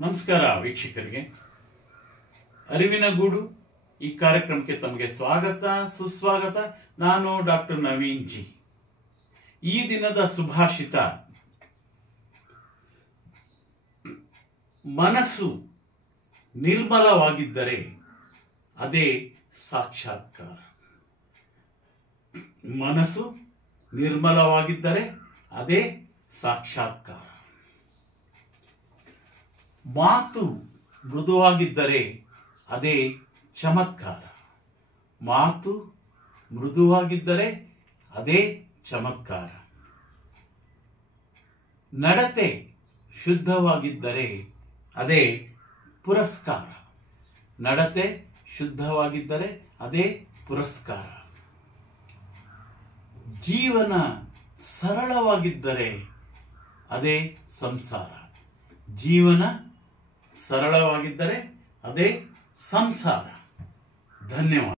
ನಮಸ್ಕಾರ ವೀಕ್ಷಕರಿಗೆ. ಅರಿವಿನ ಗೂಡು ಈ ಕಾರ್ಯಕ್ರಮಕ್ಕೆ ತಮಗೆ ಸ್ವಾಗತ ಸುಸ್ವಾಗತ. ನಾನು ಡಾಕ್ಟರ್ ನವೀನ್ ಜಿ. ಈ ದಿನದ ಸುಭಾಷಿತ, ಮನಸ್ಸು ನಿರ್ಮಲವಾಗಿದ್ದರೆ ಅದೇ ಸಾಕ್ಷಾತ್ಕಾರ. ಮನಸ್ಸು ನಿರ್ಮಲವಾಗಿದ್ದರೆ ಅದೇ ಸಾಕ್ಷಾತ್ಕಾರ. ಮಾತು ಮೃದುವಾಗಿದ್ದರೆ ಅದೇ ಚಮತ್ಕಾರ. ಮಾತು ಮೃದುವಾಗಿದ್ದರೆ ಅದೇ ಚಮತ್ಕಾರ. ನಡತೆ ಶುದ್ಧವಾಗಿದ್ದರೆ ಅದೇ ಪುರಸ್ಕಾರ. ನಡತೆ ಶುದ್ಧವಾಗಿದ್ದರೆ ಅದೇ ಪುರಸ್ಕಾರ. ಜೀವನ ಸರಳವಾಗಿದ್ದರೆ ಅದೇ ಸಂಸಾರ. ಜೀವನ ಸರಳವಾಗಿದ್ದರೆ ಅದೇ ಸಂಸಾರ. ಧನ್ಯವಾದ.